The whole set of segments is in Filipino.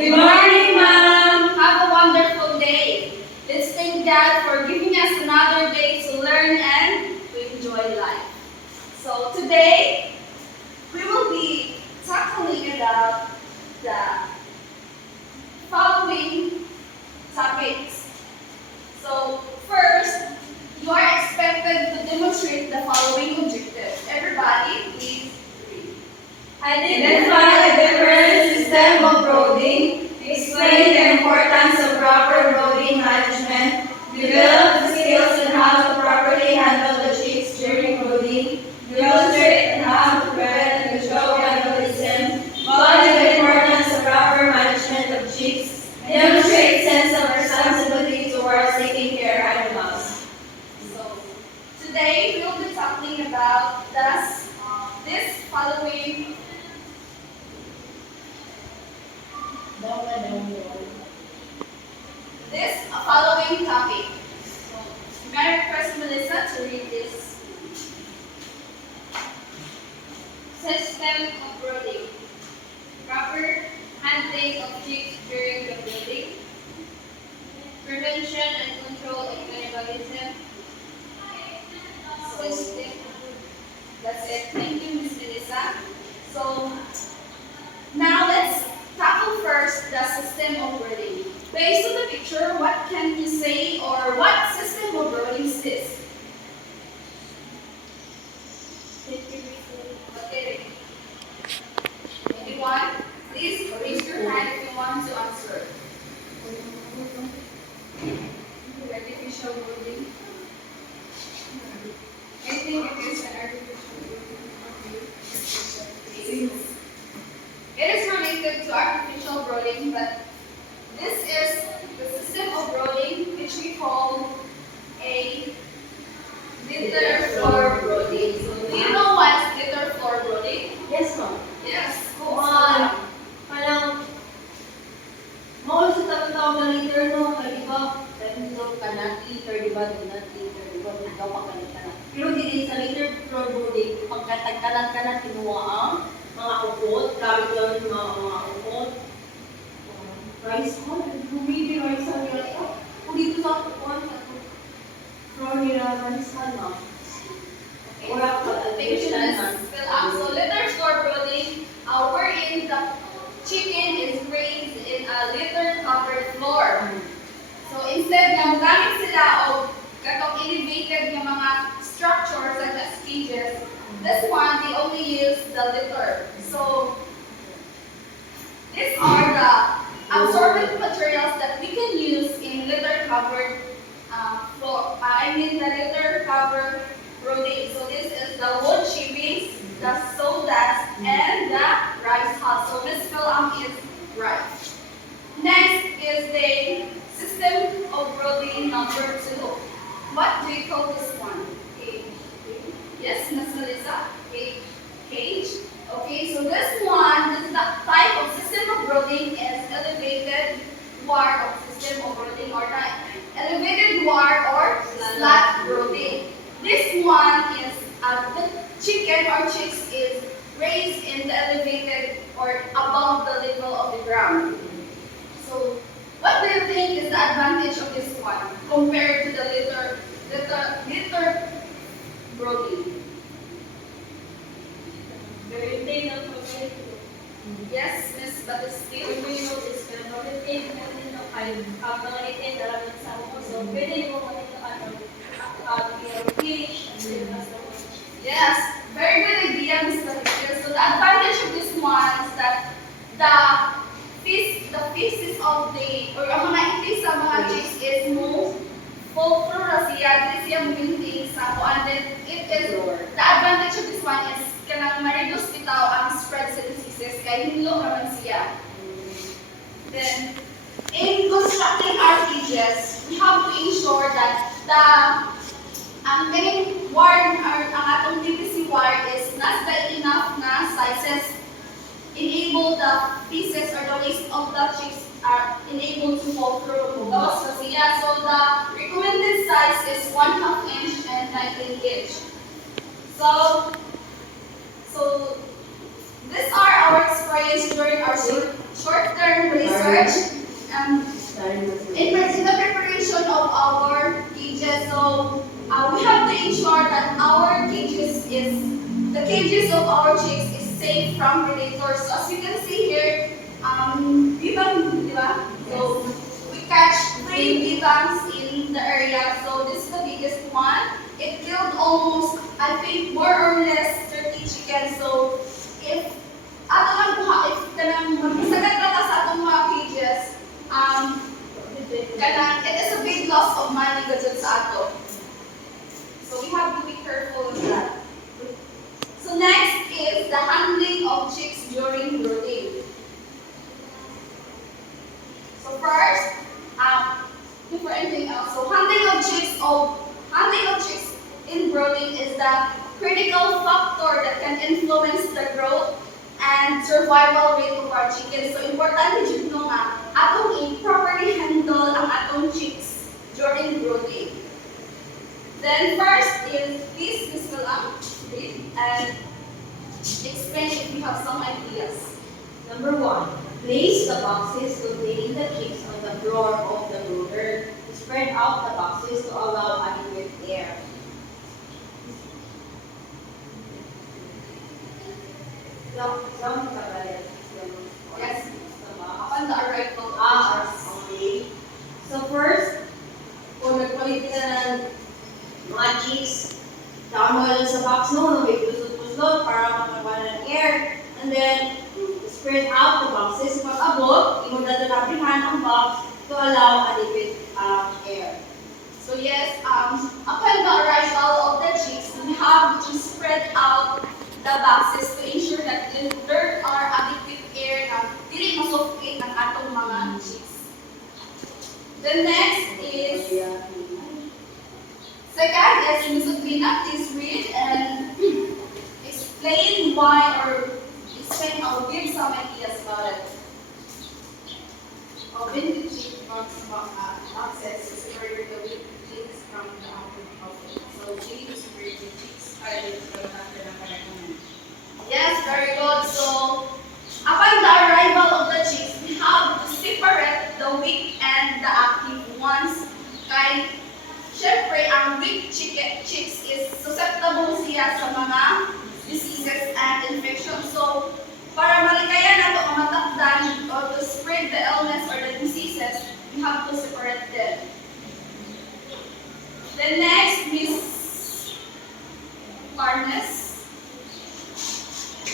Good morning, ma'am. Have a wonderful day. Let's thank God for giving us another day to learn and to enjoy life. So today, we will be tackling about the following topics. So first, you are expected to demonstrate the following objectives. Everybody, please read. Identify the different system of roading. Explain the importance of proper roading management. Develop the skills on how to properly handle the chicks during roading. Illustrate on how to prevent and control cannibalism. Value the importance of proper management of chicks. Demonstrate sense of responsibility towards taking care of animals. So today, we will be talking about this following topic. So, may I request Melissa to read this? System of brooding. Proper handling of chicks during the brooding. Prevention and control of cannibalism. System. That's it. Thank you, Ms. Melissa. So, now let's tackle first the system of brooding. Based on the picture, what can you say or what system of brooding is this? Okay. Anyone? Please raise your hand if you want to answer. Artificial brooding. I think it is an artificial brooding. It is related to artificial brooding, but this is the system of brooding which we call a litter floor brooding. So, do you know what is litter floor brooding? Yes, ma'am. Yes. Parang, maulit sa taon-taon na leader, no? Kaya di ba, dito ka not leader, di ba? Do not leader, di ba? Ikaw pagkalit ka na. Pero hindi sa leader floor brooding, pagkatagkalat ka na, kinuha ang mga ukot, grabe doon yung mga ukot. Rice hall, bumili rice hall nila ito. Kung dito sa kukuhan, sa floor nila rice hall, ma'am. Wala ka, Patience. So, litter floor brooding, wherein the chicken is raised in a litter covered floor. So, instead na magamit sila o katong elevated ng mga structures such as cages, this one, they only use the litter. So, these are the absorbent materials that we can use in litter covered floor. The litter covered brooding. So, this is the wood shavings, the sawdust, and the rice husk. So, Ms. Philam is right. Next is the system of brooding number 2. What do you call this one? Cage. Yes, Ms. Melissa? Cage. Okay, so this is the type of system of brooding is elevated wire of system of brooding or the elevated wire or slat brooding. This one is the chicken or chicks is raised in the elevated or above the level of the ground. So, what do you think is the advantage of this one compared to the litter brooding? Yes, Miss Batistille. Yes, very good idea, Miss Batistille. So the advantage of this one is that the feces of the or ang mga itis sa mga chicks is mo full through na siya, dili siya maintain sa mo, and then it is the advantage of this one is kanang ma-reduce bitaw ang spread sa diseases kay hinlo naman siya. Then, in constructing our cages, we have to ensure that ang ganing wire or ang atong PVC wire is nasa enough na sizes enable the pieces or the waist of the chicks are enabled to fall through those sa siya. So the recommended size is 1/2 inch and 19 inch. So these are our experience during our short-term research research, in the preparation of our cages, so we have to ensure that our the cages of our chicks is safe from predators. So as you can see here, diba? So we catch 3 bibangs in the area. So this is the biggest one. It killed almost, I think, more or less 30 chickens. So if kanang magsagat na ka sa atong mga cages, it is a big loss of money gadget sa ato. So we have to be careful of that. So next is the handling of chicks during brooding. So first, before anything else, so handling of chicks in brooding is the critical factor that can influence the growth and survival rate of our chickens. So importante jud no nga atong properly handle ang atong chicks during brooding. Then first is please Ms. Malang read and explain if you have some ideas. Number 1, place the boxes containing the chicks on the floor of the brooder. Spread out the boxes to allow adequate air. Yes, upon the arrival of Okay. So first, kung nagpalit ka ng mga chicks, down mo lang sa box no, may pusot-pusot para makakuha ng air. And then, spread out the boxes. Pag abot, imo na napihan ang box to allow adequate air. So yes, upon the arrival of the chicks, we have to spread out the boxes to ensure that there are adequate air na dili masuffocate ang atong mga chicks. The next is second is Ms. Udrina, please read and explain why or explain or give some ideas about it. When the chick boxes is separate the weak chicks from the output. So she is separate the chicks para dito after ng panahon. Yes, very good. So, upon the arrival of the chicks, we have to separate the weak and the active ones. Kay, syempre, ang weak chicks is susceptible siya sa mga diseases and infections. So, para malikayan nato ang matakdan or to spread the illness or the diseases, we have to separate them. The next, Miss Barnes.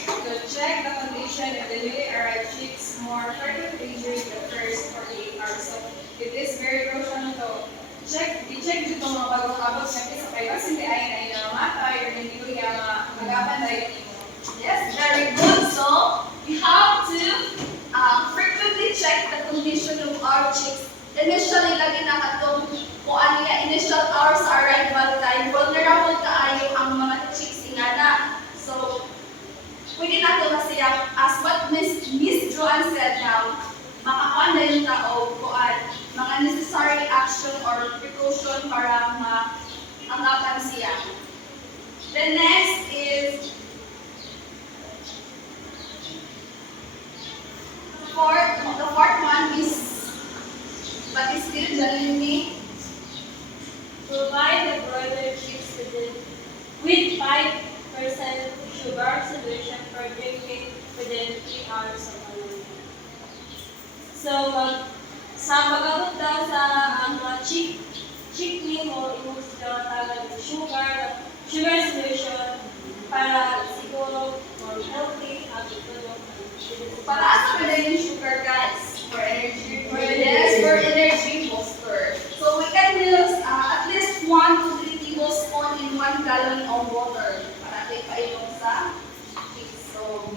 To check the condition of the newly arrived chicks more frequently during the first 48 hours. So it is very crucial to i-check dito mga bagong abot syempre sa privacy hindi ay na mamatay or hindi ko yung magapan dahil imo. Yes, very good. So, we have to frequently check the condition of our chicks. Initially, lagi na katong kung ano yung initial hours sa arrival time, vulnerable kaayo ang mga chicks ingana. So, pwede na ito na siya, as what Miss Joanne said now, makakuha na yung tao kung mga necessary action or precaution para maanggapan siya. The next is the fourth one is, but is still Janine. Provide the broiler chicks with 5% sugar solution for drinking within 3 hours of alone. So, sa pag-abot daw sa mga chickweed o imong sila tagal ng sugar solution para siguro more healthy ang product. Para asa pala yung sugar, guys? For energy. Yes, for energy booster. So we can use at least 1 to 3 tablespoons in 1 gallon of water para tayo painom sa chicks. So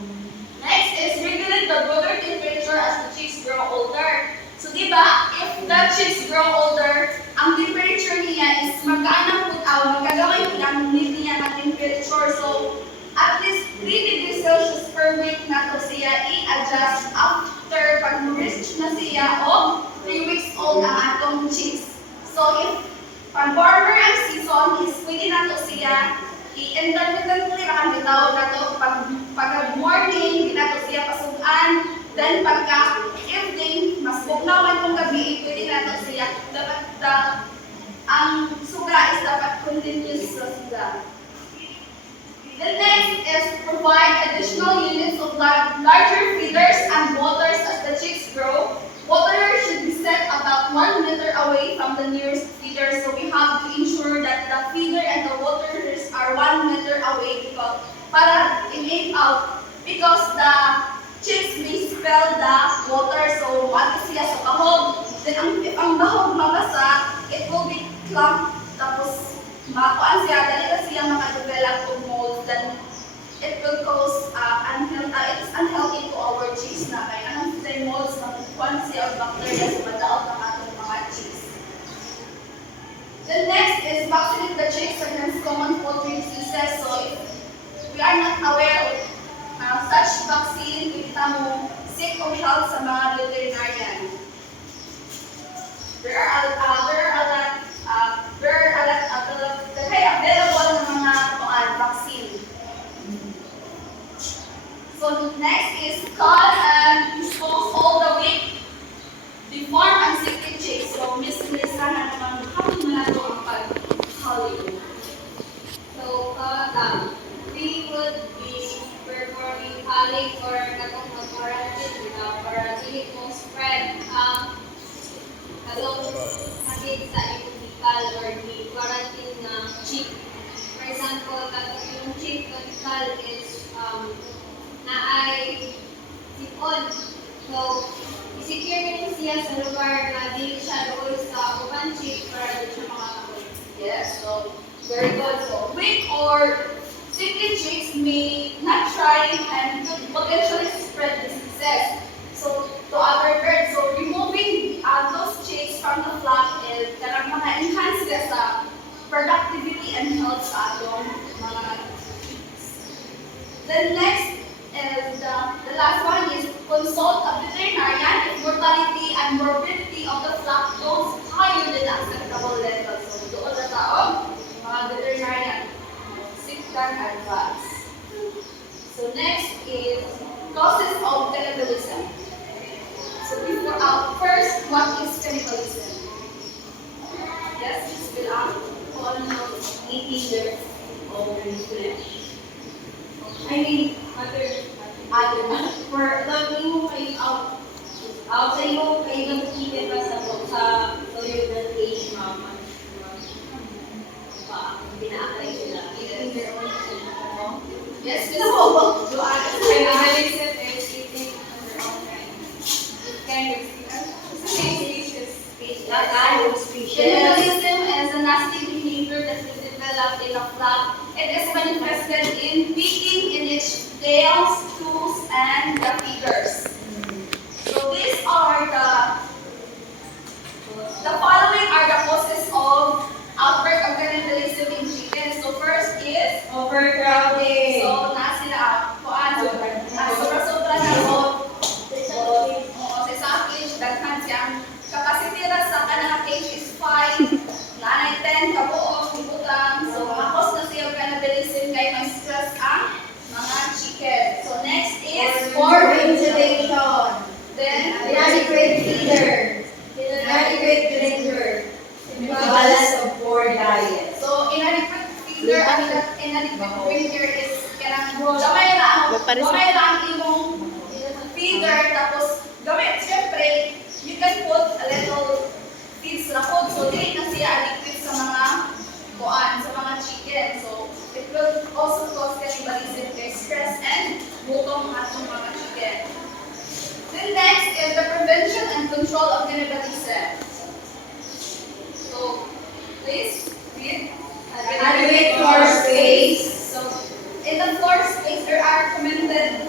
next is regulate the brooder temperature as the chicks grow older. So di ba, if the chicks grow older, ang temperature niya is magkaanang magkagawin po ang niya na temperature. So at least 3 degrees Celsius per week na to siya i-adjust after pag-reach na siya o 3 weeks old ang atong chicks. So if pag-border ang season is pwede na to siya i-intermittently na kami tawag na to pag morning, di na to siya pasugan, Then pagka evening, mas bugnawan kung gabi, pwede na ito siya. Ang suga is dapat continuous sa suga. The next is provide additional units of larger feeders and waters as the chicks grow. Water should be set about 1 meter away from the nearest feeder, so we have to ensure that the feeder and the waters are 1 meter away para in out because the chicks may spill the water, so ano siya sa kahog. Then if ang bahog mabasa, it will be clumped, tapos makuan siya, dali na siya makadevelop of mold, then it will cause it's unhealthy to our chicks na kaya anong sa molds makukuan siya of bacteria sa madaot ng atong mga chicks. The next is vaccinate the chicks against common poultry diseases. So if we are not aware of such vaccine, kita mo sick of health sa mga veterinarian. There are a lot available na mga vaccine. So next is call and dispose all the weak, deformed and sickly chicks. So Miss Lisa na naman kami na ito ang pag-calling. So, we would be performing calling for katong quarantine para dili mo spread katong sakit sa immunical or the quarantine na chick. For example, katong yung chick clinical is naay sipon. So, isecure nito siya sa lugar na dili siya doon sa ubang chick para di siya makakakulit. Yes, so very good. So weak or sickly chicks may not thrive and could potentially spread diseases. So to other birds, so removing those chicks from the flock is karang mga enhance siya sa productivity and health sa atong mga chicks. The next is the last one is consult a veterinarian if mortality and morbidity of the flock goes higher than acceptable levels. So doon na tao, mga veterinarian, sick can advance. So next is causes of cannibalism. So first, what is cannibalism? Yes, this will Almost eating their own flesh. I mean, other for the new kayo out sa iyo kayo nagkikita pa sa toyo na age mama. Pinaakay sila. Eating their own food. yes, no. Cannibalism is eating on their own kind. Kind of species. Not all species. Cannibalism is a nasty behavior that is developed in a flock. It is manifested in picking in its tails, tools, and the feeders. So these are the following are the causes of outbreak of cannibalism in chickens. So first is Overcrowding. so na sila sobra-sobra na sa cage daghan siyang capacity ra sa kanang cage is 5 nanay 10 kabuok ibutang so makos na siya cannibalism kay may stress ang mga chicken. So next is Poor ventilation. then Inadequate feeder. Inadequate drinker. Balance of poor diet. so inadequate feeder and inadequate drinker is kanang gamay ra ang imong feeder tapos gamay syempre you can put a little feeds na food so dili na siya adequate sa mga sa mga chicken. So it will also cause cannibalism kay stress and gutom ang atong mga chicken. Then next is the prevention and control of cannibalism. So please read. Adequate floor space. So in the floor space there are recommended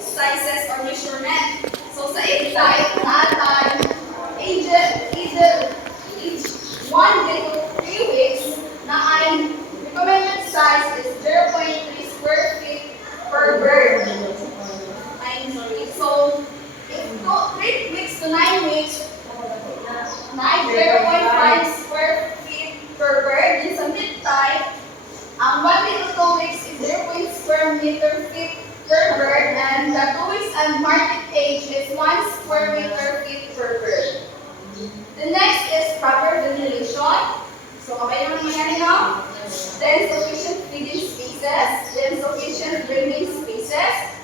sizes or measurement. So sa egg type, naatay, age 1 to 3 weeks na ay recommended size is 0.3 square feet per bird. I'm sorry. So if 3 weeks to 9 weeks, na ay 0.5 square feet per bird. Din sa mid type, ang 1 to 2 weeks is 0.0 square meter feet per bird, and the 2 weeks and market page is 1 square meter feet per bird. The next is proper ventilation. So, kabay naman mga nila. Then, sufficient feeding spaces. Then, sufficient drinking spaces.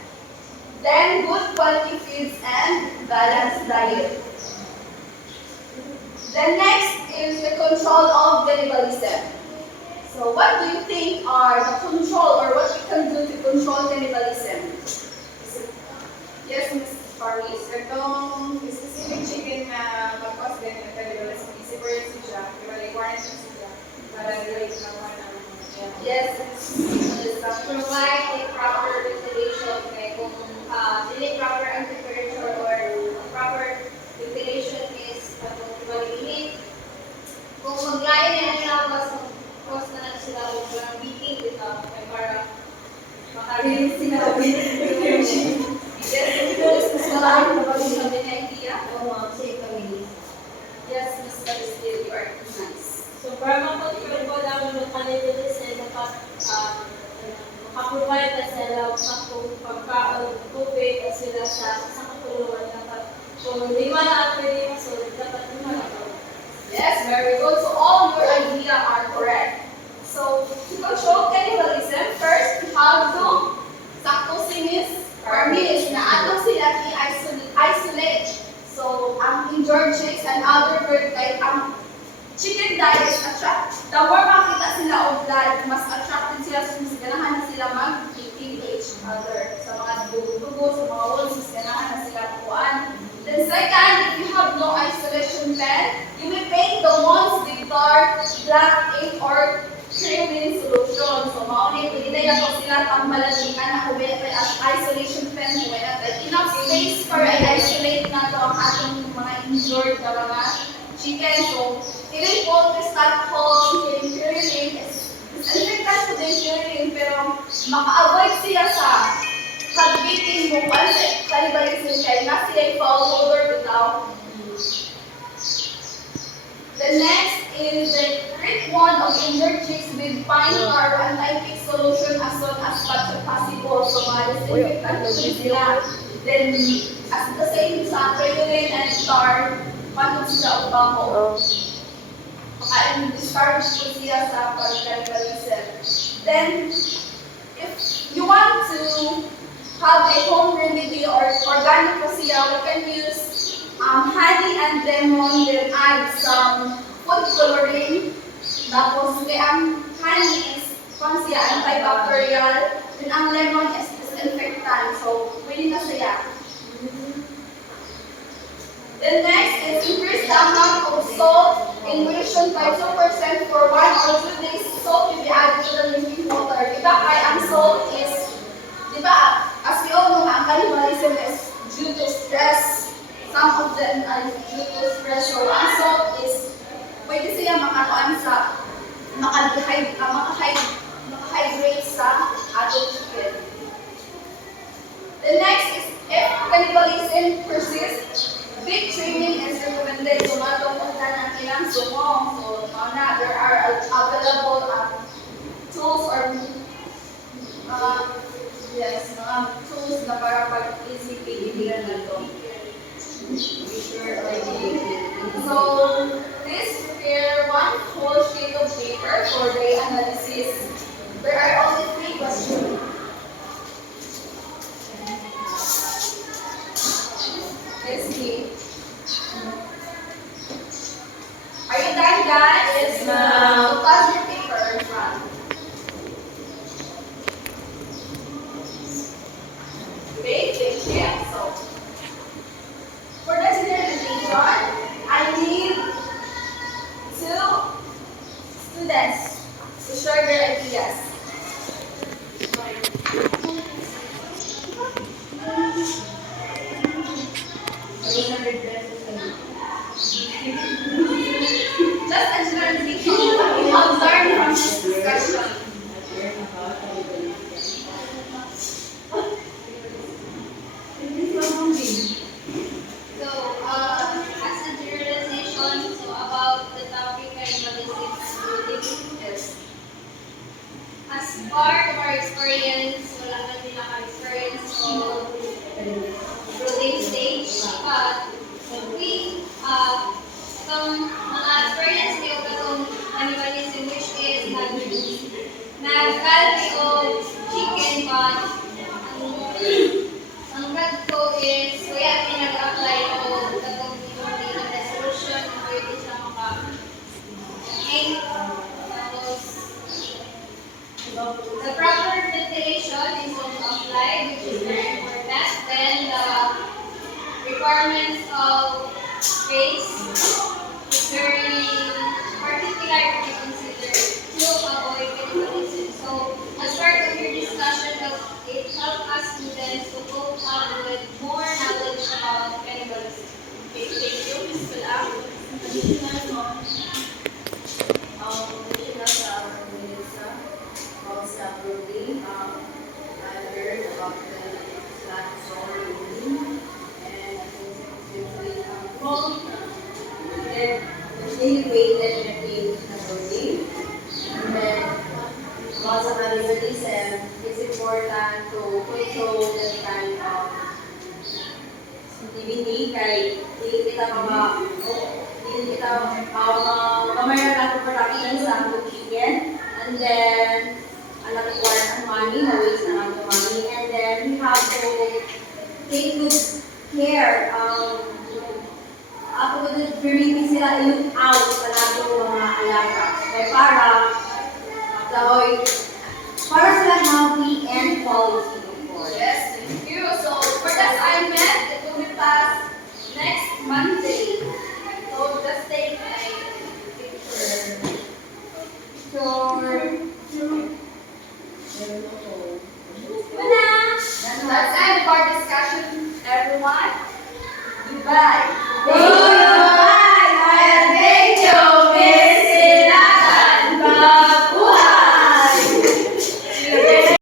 Then, good quality feeds and balanced diet. The next is the control of cannibalism. So, what do you think are the control or what we can do to control cannibalism? Yes, Ms. Paris. Itong specific chicken na mag-cause din ng cannibalism, separate siya, i-quarantine siya, para direct na one ang Yes, is provide a proper ventilation. Okay, kung dili proper ang temperature or proper ventilation is init. Kung maglain na nila, cause na lang sila o parang beating dito. Okay, para makarinig sila. Yes, mas malaking mabagin kami na idea. Oo, ma'am, safe kami. Yes, Ms. Calistil, you are nice. So, para makontrol ko lang yung cannibalism, makaprovide na sila sa pagkaon, tubig, at sila sa kakulungan. Dapat, kung hindi man na pwede masulog, dapat hindi man ako. Yes, very good. So all your ideas are correct. So to control cannibalism, first we have to sakto sinis or means na atong sila i-isolate. So ang injured chicks and other bird like ang chicken diet is attract. The more makita sila of blood, mas attracted sila so mas ganahan na sila mag-eating each other. Sa mga dugo-dugo, sa mga wolves, mas ganahan na sila tukuan. Then second, if you have no isolation pen, you may paint the walls with dark, black ink or cream solution. So, mauni, pwede na yung sila tambalan na kung may isolation pen, kung may enough space para i-isolate na to ang ating mga injured na mga chicken. So, feeling cold is not cold, feeling purine is disinfectant to the purine, pero maka-avoid siya sa pag-beating mo kasi cannibalism kaya na sila yung foul odor without use. The next is the treat one of injured chicks with fine or anti-tick solution as soon as possible. So, ma-disinfectant sila. Then, as the same sa Preolin and Star, paano sila upapo? Maka discourage ko siya sa pag-cannibalism. Then, if you want to have a home remedy or organic pasiya, we can use honey and lemon, then add some food coloring. Tapos, ang honey is siya, antibacterial, then ang lemon is disinfectant. So, pwede na siya. Then next is increase the amount of salt in ration by 2% for 1 or 2 days. Salt will be added to the drinking water. Diba kaya ang salt is, diba, as we all know, ang cannibalism is due to stress. Some of them are due to stress. So ang salt is, pwede siya makatuan sa, makahydrate sa adult chicken. The next is, if cannibalism persists, big training is recommended. So, matungkol na ng ilang sumong. So, there are available tools or mga tools na para pag-easy pilihan na ito. So, please prepare one whole sheet of paper for the analysis. There are only 3 questions. Let's see. Are you done, guys? Yes, ma'am. So, pass your paper in front. Great, thank you. So, for the generalization, I need 2 students to share their ideas. Just a generalization, what we have learned from this discussion. So, as a generalization, so about the topic cannibalism is as part of our experience, wala na din naka-experience of brooding performance of race is very particular to be considered to avoid cannibalism. So, as part of your discussion, it helped us students to cope up with more knowledge about cannibalism. Okay, thank you, Ms. Pilar. Additional sa our minister of staff routine, I heard about the slack story routine and I think it's really well, then integrated in the routine. And then once a cannibalism, it's important to control the kind of activity kay hindi kita kamay na natin production sa ating chicken, and then require ang money, na-waste na ang money, and then we have to take good care. Ako din, permitting sila i-look out sa natin mga alaga. Kaya para sila healthy and quality, of course. Yes, thank you. So, for the assignment, it will be passed next Monday. So, just take a picture. That's the end of our discussion, everyone. Goodbye.